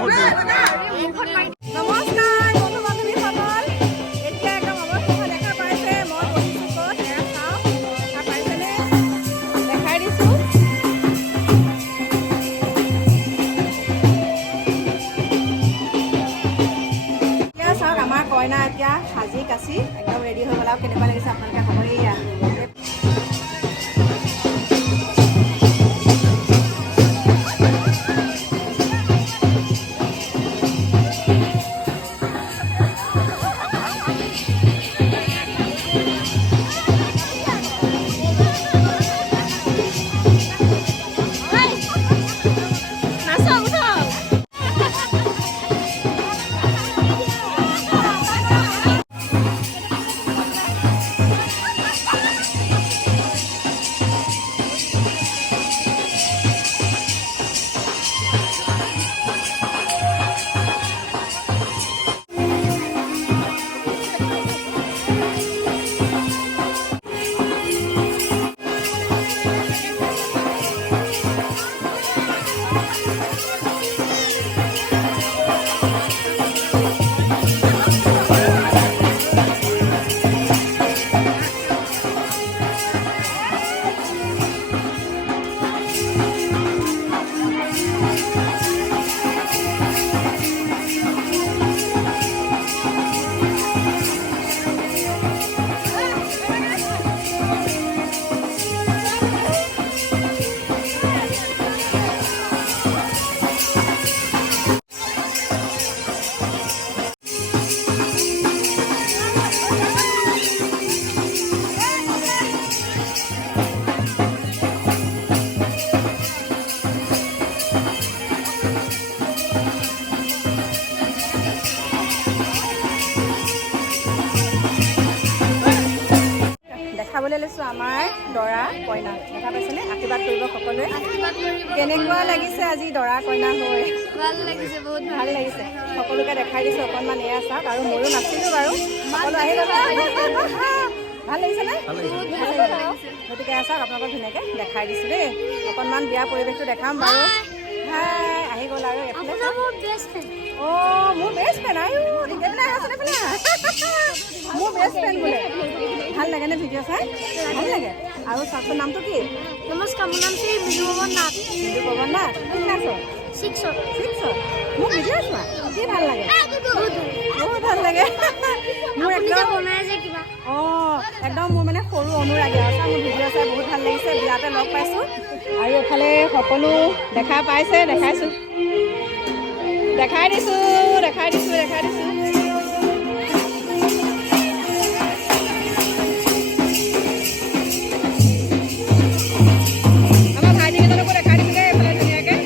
বন্ধু বান্ধৱীসকল, এতিয়া একদম অৱস্থা দেখা পাইছে। মই বহিছোঁ ক'ত এয়া চাওঁ, দেখা পাইছেনে? দেখাই দিছোঁ। এতিয়া চাওক আমাৰ কইনা এতিয়া সাজি কাচি একদম ৰেডি হৈ গ'ল আৰু কেনেকুৱা লাগিছে আপোনালোকে খবৰ এয়া। দেখাবলৈ লৈছোঁ আমাৰ দৰা কইনা। দেখা পাইছেনে? আশীৰ্বাদ কৰিব সকলোৱে। কেনেকুৱা লাগিছে আজি দৰা কইনা হৈ? ভাল লাগিছে, বহুত ভাল লাগিছে। সকলোকে দেখাই দিছোঁ অকণমান। এয়া চাওক, আৰু ময়ো নাছিলোঁ বাৰু, সকলো আহি গ'ল। ভাল লাগিছেনে? গতিকে এয়া চাওক, আপোনালোকক ধুনীয়াকৈ দেখাই দিছোঁ দেই। অকণমান বিয়াৰ পৰিৱেশটো দেখাম বাৰু। হাই আহি গ'ল আৰু এফালে। অঁ মোৰ বেষ্ট ফ্ৰেণ্ড আয়ো এইফালে আছেনে? এইফালে মোৰ বেষ্ট ফ্ৰেণ্ড বোলে। ভাল লাগেনে ভিডিঅ' চাই? ভাল লাগে। আৰু চাওকচোন, নামটো কি? নমস্কাৰ, মোৰ নাম শ্ৰী মৃদু পৱন নাথ। মৃদু পৱন নাথ। কোন ক্লাছৰ? 6ত। মোৰ ভিডিঅ' চোৱা কি ভাল লাগে? বহুত ভাল লাগে। মোৰ একদম বনাই যে কিবা। অঁ একদম মোৰ মানে সৰু অনুৰাগী আৰু মোৰ ভিডিঅ' চাই বহুত ভাল লাগিছে। বিয়াতে লগ পাইছোঁ আৰু এফালে সকলো দেখা পাইছে। দেখাই দিছোঁ। আমাৰ ভাইটিকেইজনকো দেখাই দিছোঁ দেই এইফালে ধুনীয়াকৈ।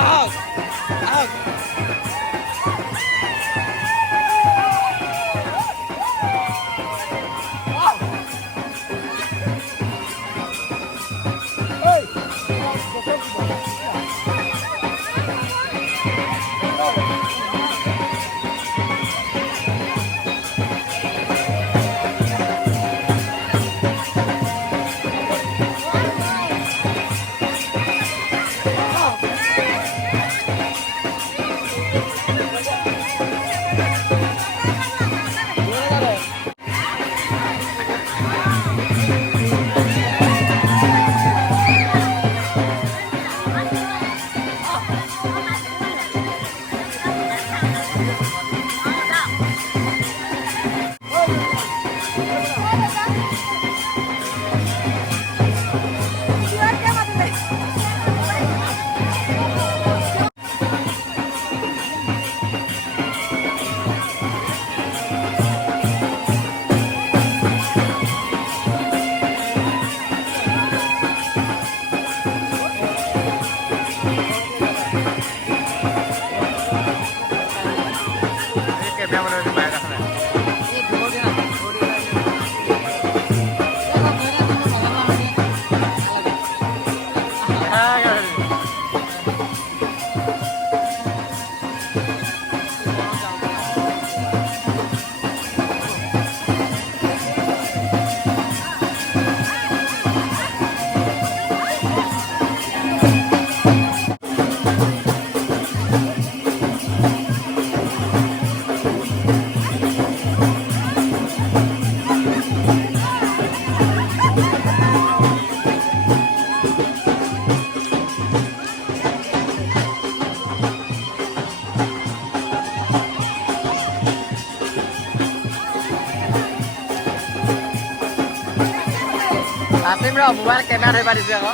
আহক আহক Asim bro, mobile camera ধৰি পাৰিছে আকৌ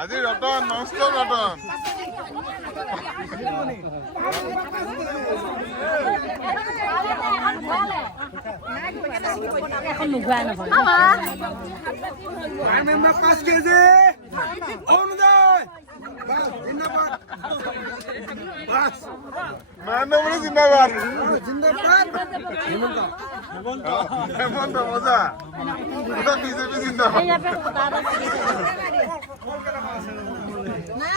আজি ৰতন নষ্ট ৰতন এখন নুঘুৱাই নহয় মানৱৰী জিন্দাবাদ হেমন্ত মজা বিজেপি জিন্দাবাদ না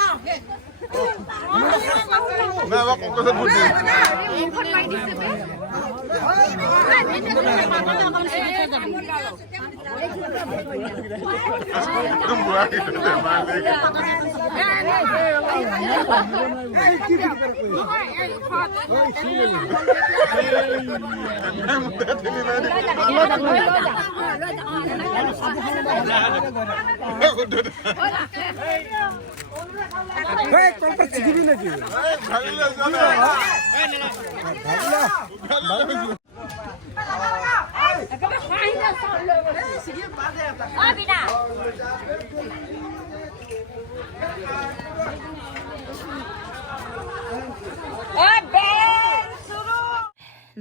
এবাৰ কংগ্ৰেছত ভোট দিম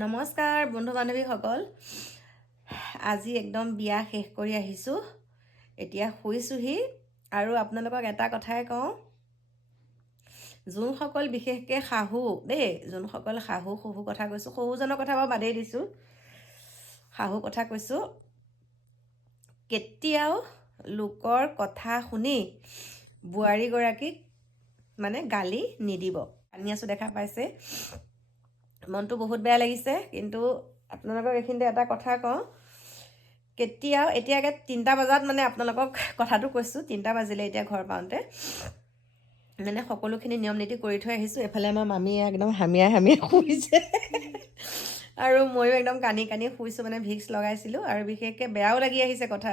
নমস্কাৰ বন্ধু বান্ধৱীসকল, আজি একদম বিয়া শেষ কৰি আহিছোঁ, এতিয়া শুইছোহি। আৰু আপোনালোকক এটা কথাই কওঁ, যোনসকল বিশেষকৈ শাহু দেই, যোনসকল শাহু কথা কৈছোঁ, শহুজনৰ কথা বাৰু বাদেই দিছোঁ, শাহু কথা কৈছোঁ, কেতিয়াও লোকৰ কথা শুনি বোৱাৰীগৰাকীক মানে গালি নিদিব। আনি আছোঁ দেখা পাইছে, মনটো বহুত বেয়া লাগিছে। কিন্তু আপোনালোকক এইখিনিতে এটা কথা কওঁ, কেতিয়াও এতিয়াকে 3টা বজাত মানে আপোনালোকক কথাটো কৈছোঁ, 3টা বাজিলে এতিয়া ঘৰ পাওঁতে, মানে সকলোখিনি নিয়ম নীতি কৰি থৈ আহিছোঁ। এফালে আমাৰ মামীয়ে একদম হামিয়াই শুইছে আৰু ময়ো একদম কানি শুইছোঁ, মানে ভিক্স লগাইছিলোঁ। আৰু বিশেষকৈ বেয়াও লাগি আহিছে কথা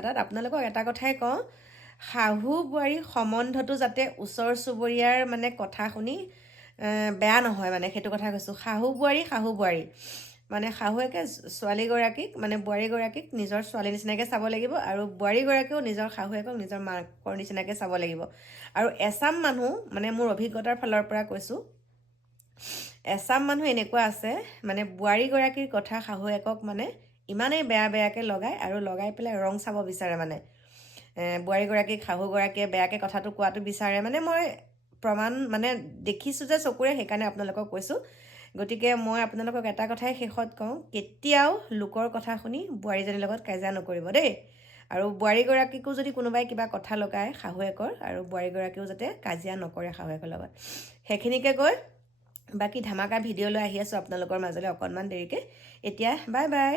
এটাত, আপোনালোকক এটা কথাই কওঁ, শাহু বোৱাৰী সম্বন্ধটো যাতে ওচৰ চুবুৰীয়াৰ মানে কথা শুনি বেয়া নহয়, মানে সেইটো কথা কৈছোঁ। শাহু বোৱাৰী মানে শাহুৱেকে ছোৱালীগৰাকীক মানে বোৱাৰীগৰাকীক নিজৰ ছোৱালী নিচিনাকৈ চাব লাগিব, আৰু বোৱাৰীগৰাকীয়েও নিজৰ শাহুৱেকক নিজৰ মাকৰ নিচিনাকৈ চাব লাগিব। আৰু এচাম মানুহ, মানে মোৰ অভিজ্ঞতাৰ ফালৰ পৰা কৈছোঁ, এচাম মানুহ এনেকুৱা আছে, মানে বোৱাৰীগৰাকীৰ কথা শাহুৱেকক মানে ইমানেই বেয়াকৈ লগায়, আৰু লগাই পেলাই ৰং চাব বিচাৰে। মানে বোৱাৰীগৰাকীক শাহুগৰাকীয়ে বেয়াকৈ কথাটো কোৱাটো বিচাৰে, মানে মই প্ৰমাণ মানে দেখিছোঁ যে চকুৰে, সেইকাৰণে আপোনালোকক কৈছোঁ। গতিকে মই আপোনালোকক এটা কথাই শেষত কওঁ, কেতিয়াও লোকৰ কথা শুনি বোৱাৰীজনীৰ লগত কাজিয়া নকৰিব দেই। আৰু বোৱাৰীগৰাকীকো যদি কোনোবাই কিবা কথা লগায় শাহুৱেকৰ, আৰু বোৱাৰীগৰাকীও যাতে কাজিয়া নকৰে শাহুৱেকৰ লগত। সেইখিনিকে কৈ বাকী ধামাকা ভিডিঅ'লৈ আহি আছোঁ আপোনালোকৰ মাজলৈ অকণমান দেৰিকৈ। এতিয়া বাই বাই।